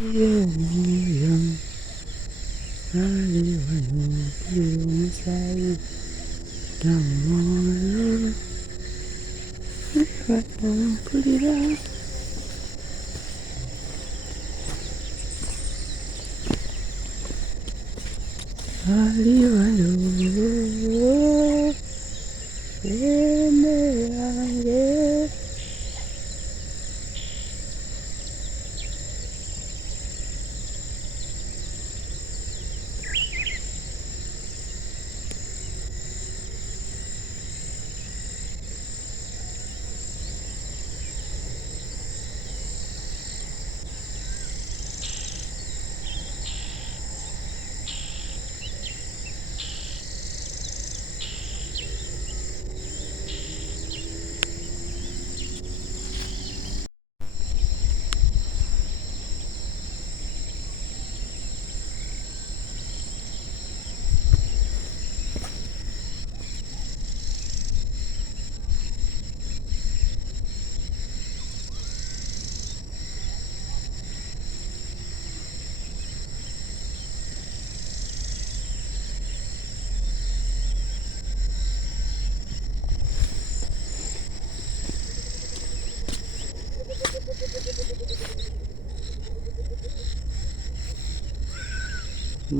Omwoyo ali wano mpulira omusaayi omwoyo ali wano mpulira ali wano emmere yange.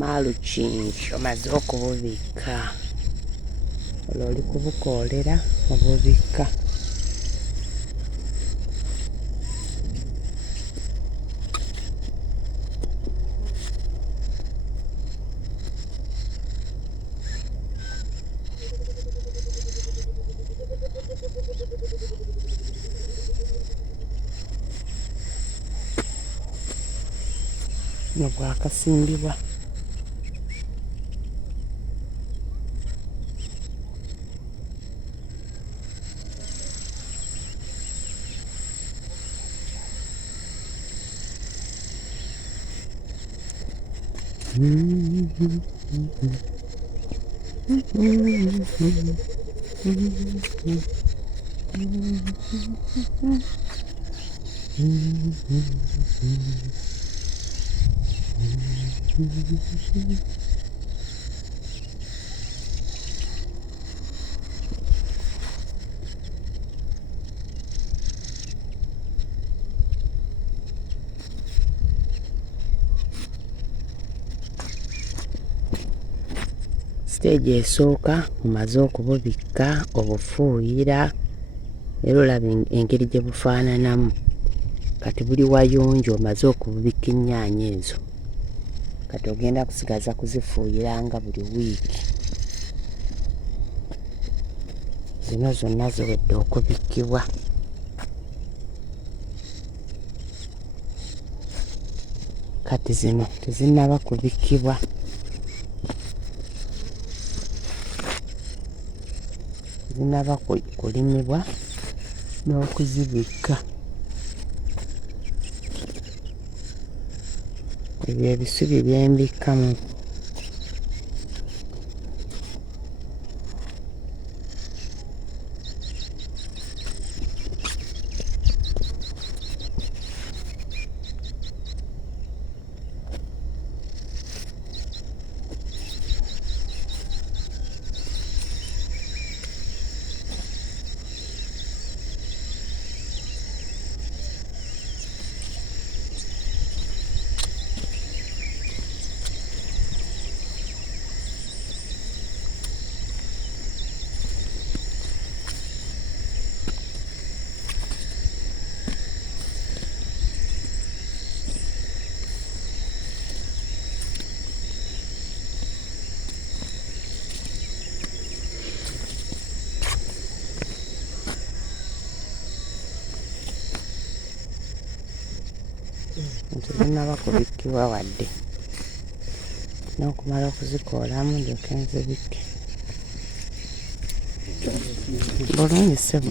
Mulching omaze okububikka, olwo oli kubukoolera obubikka. Buno bwakasimbibwa. Stage esooka omaze okububikka, obufuuyira era olaba engeri gye bufaananamu. Kati buli wayonjo omaze okububikka ennyaanya ezo. Kati ogenda kusigaza kuzifuuyiranga buli wiiki. Zino zonna ziwedde okubikkibwa. Kati zino tezinnaba kubikkibwa. Zinaba kulimibwa n'okuzibikka. Ebyo ebisubi byembikkamu. Tezinnaba kubikkibwa wadde. N'okumala okuzikoolamu ndyoke nzibikke. Bulungi ssebo.